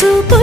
super